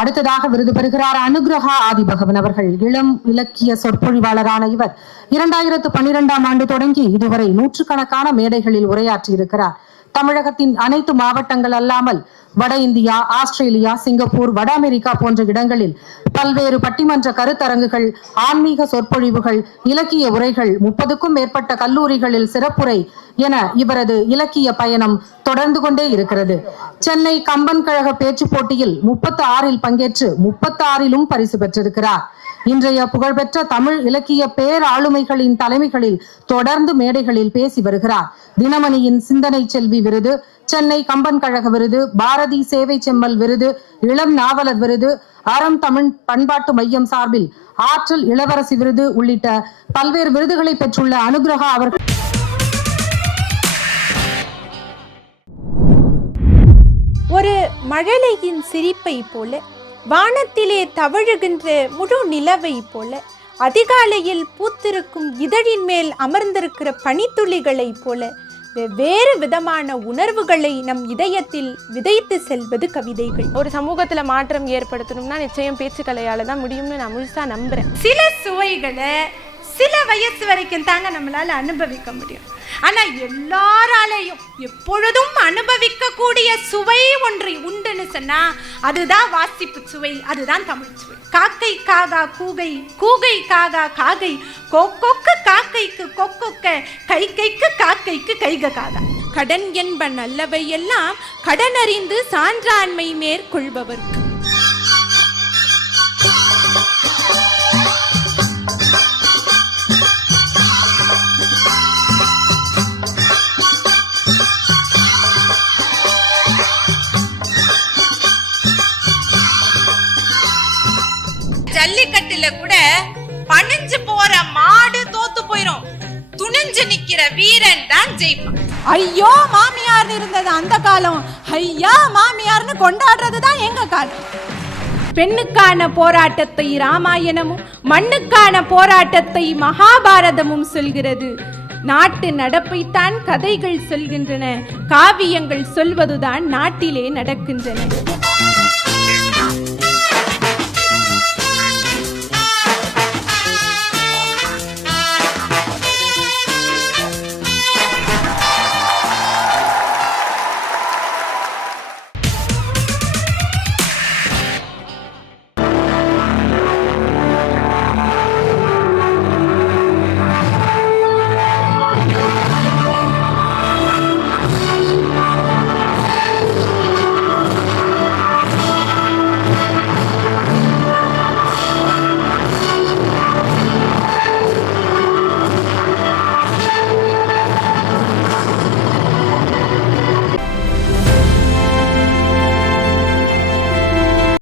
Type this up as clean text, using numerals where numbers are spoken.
அடுத்ததாக விருது பெறுகிறார் அனுகிரகா ஆதிபகவன் அவர்கள். இளம் இலக்கிய சொற்பொழிவாளரான இவர் 2012ஆம் ஆண்டு தொடங்கி இதுவரை நூற்றுக்கணக்கான மேடைகளில் உரையாற்றியிருக்கிறார். தமிழகத்தின் அனைத்து மாவட்டங்கள் அல்லாமல் வட இந்தியா, ஆஸ்திரேலியா, சிங்கப்பூர், வட அமெரிக்கா போன்ற இடங்களில் பல்வேறு பட்டிமன்ற கருத்தரங்குகள், ஆன்மீக சொற்பொழிவுகள், இலக்கிய உரைகள், 30க்கும் மேற்பட்ட கல்லூரிகளில் சிறப்புரை என இவரது இலக்கிய பயணம் தொடர்ந்து கொண்டே இருக்கிறது. சென்னை கம்பன் கழக பேச்சு போட்டியில் 36இல் பங்கேற்று 36லும் பரிசு பெற்றிருக்கிறார். இன்றைய புகழ்பெற்ற தமிழ் இலக்கிய பேராளுமைகளின் தலைமைகளில் தொடர்ந்து மேடைகளில் பேசி வருகிறார். தினமணியின் சிந்தனை செல்வி விருது, சென்னை கம்பன் கழக விருது, பாரதி சேவை செம்மல் விருது, இளம் நாவலர் விருது, அறம் தமிழ் பண்பாட்டு மையம் சார்பில் ஆற்றல் இளவரசி விருது உள்ளிட்ட பல்வேறு விருதுகளை பெற்றுள்ள அனுகிரகா அவர்கள் ஒரு மழலையின் சிரிப்பை போல, வானத்திலே தவழுகின்ற முழு நிலவை போல, அதிகாலையில் பூத்திருக்கும் இதழின் மேல் அமர்ந்திருக்கிற பனித்துளிகளை போல வெவ்வேறு விதமான உணர்வுகளை நம் இதயத்தில் விதைத்து செல்வது கவிதைகள். ஒரு சமூகத்துல மாற்றம் ஏற்படுத்தணும்னா நிச்சயம் பேச்சுக்கலையால தான் முடியும்னு நான் முழுசா நம்புறேன். சில சுவைகளை சில வயசு வரைக்கும் தாங்க நம்மளால அனுபவிக்க முடியும். ஆனா எல்லாராலையும் எப்பொழுதும் அனுபவிக்க கூடிய சுவை ஒன்றை உண்டுன்னு சொன்னா அதுதான் வாசிப்பு சுவை, அதுதான் தமிழ் சுவை. காக்கை காகா கூகை, கூகை காகா காகை, கொக்கொக்கு காக்கைக்கு கொக்கொக்க, கை கைக்கு காக்கைக்கு கைக காகா. கடன் என்ப நல்லவை எல்லாம் கடன் அறிந்து சான்றாண்மை மேற்கொள்பவர்க்கு. ஜல்லிக்கட்டுல கூட பணிஞ்சு போற மாடு தோத்து போயிரும், துணிஞ்சு நிக்கிற வீரன் தான் ஜெயிப்பான். ஐயோ மாமியார்னு இருந்தது அந்த காலம், ஐயா மாமியார்னு கொண்டாடுறதுதான் எங்க காலம். பெண்ணுக்கான போராட்டத்தை ராமாயணமும் மண்ணுக்கான போராட்டத்தை மகாபாரதமும் சொல்கிறது. நாட்டு நடப்பைத்தான் கதைகள் சொல்கின்றன, காவியங்கள் சொல்வதுதான் நாட்டிலே நடக்கின்றன.